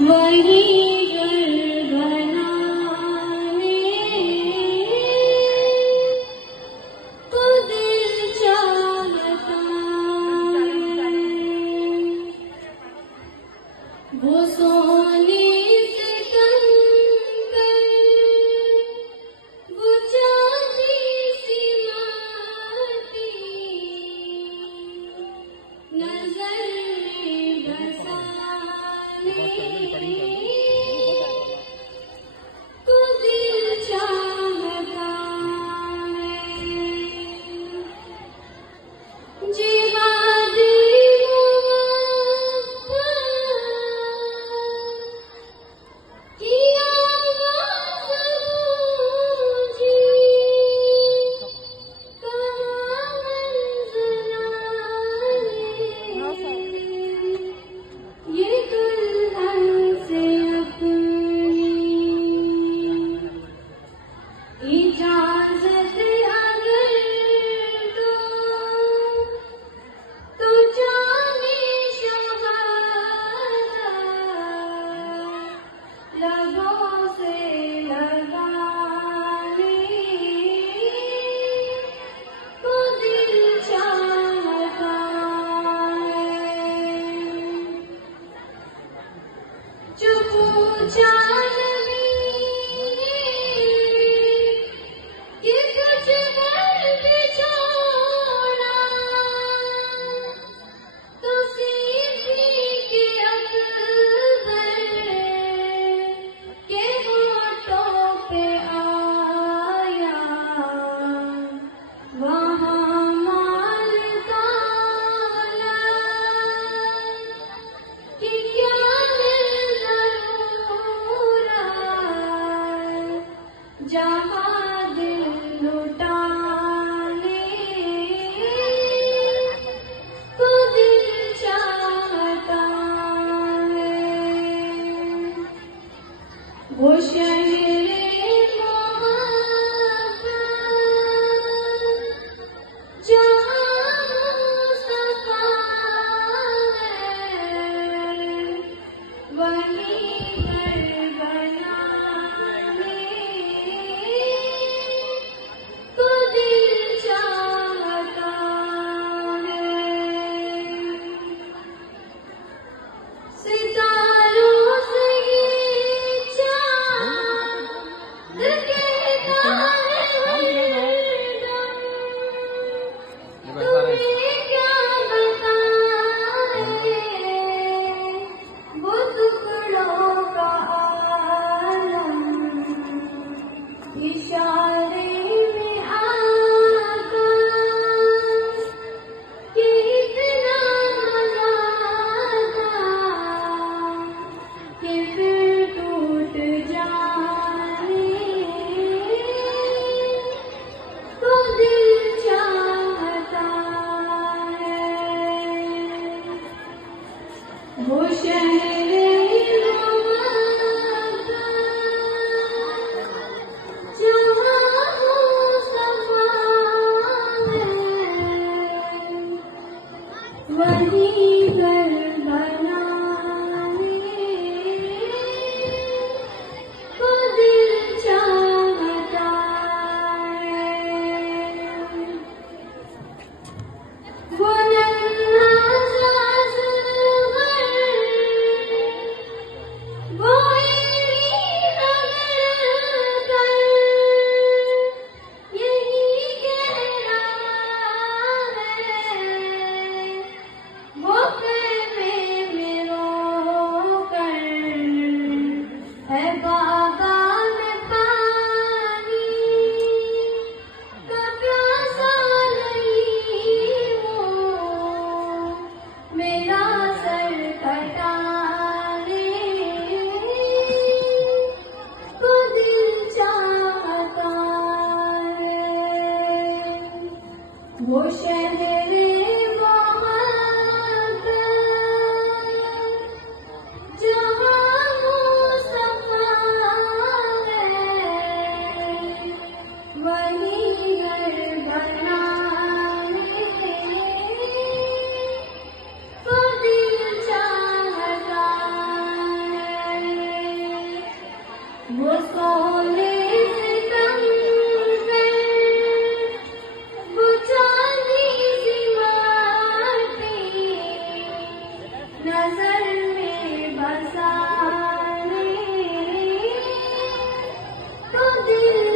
वही घर बनाने को दिल चाहता है। वो सोने से कंकर, वो चांदी सी माटी नजर में बसाने को दिल चाहता है। जीवा इजाजत अगर दो तो जाने शहादा लबों से लगाने को दिल चाहता है। जो पूछा जहाँ दिल लुटाने को दिल चाहता है। वो शहरे मोहब्बत जहाँ मुस्तफा है, वही घर बनाने को दिल चाहता है। सितारों से ये चाँद कहता है हरदम, तुम्हें क्या बताए वो टुकड़ों नजर में बसा ले तो दिल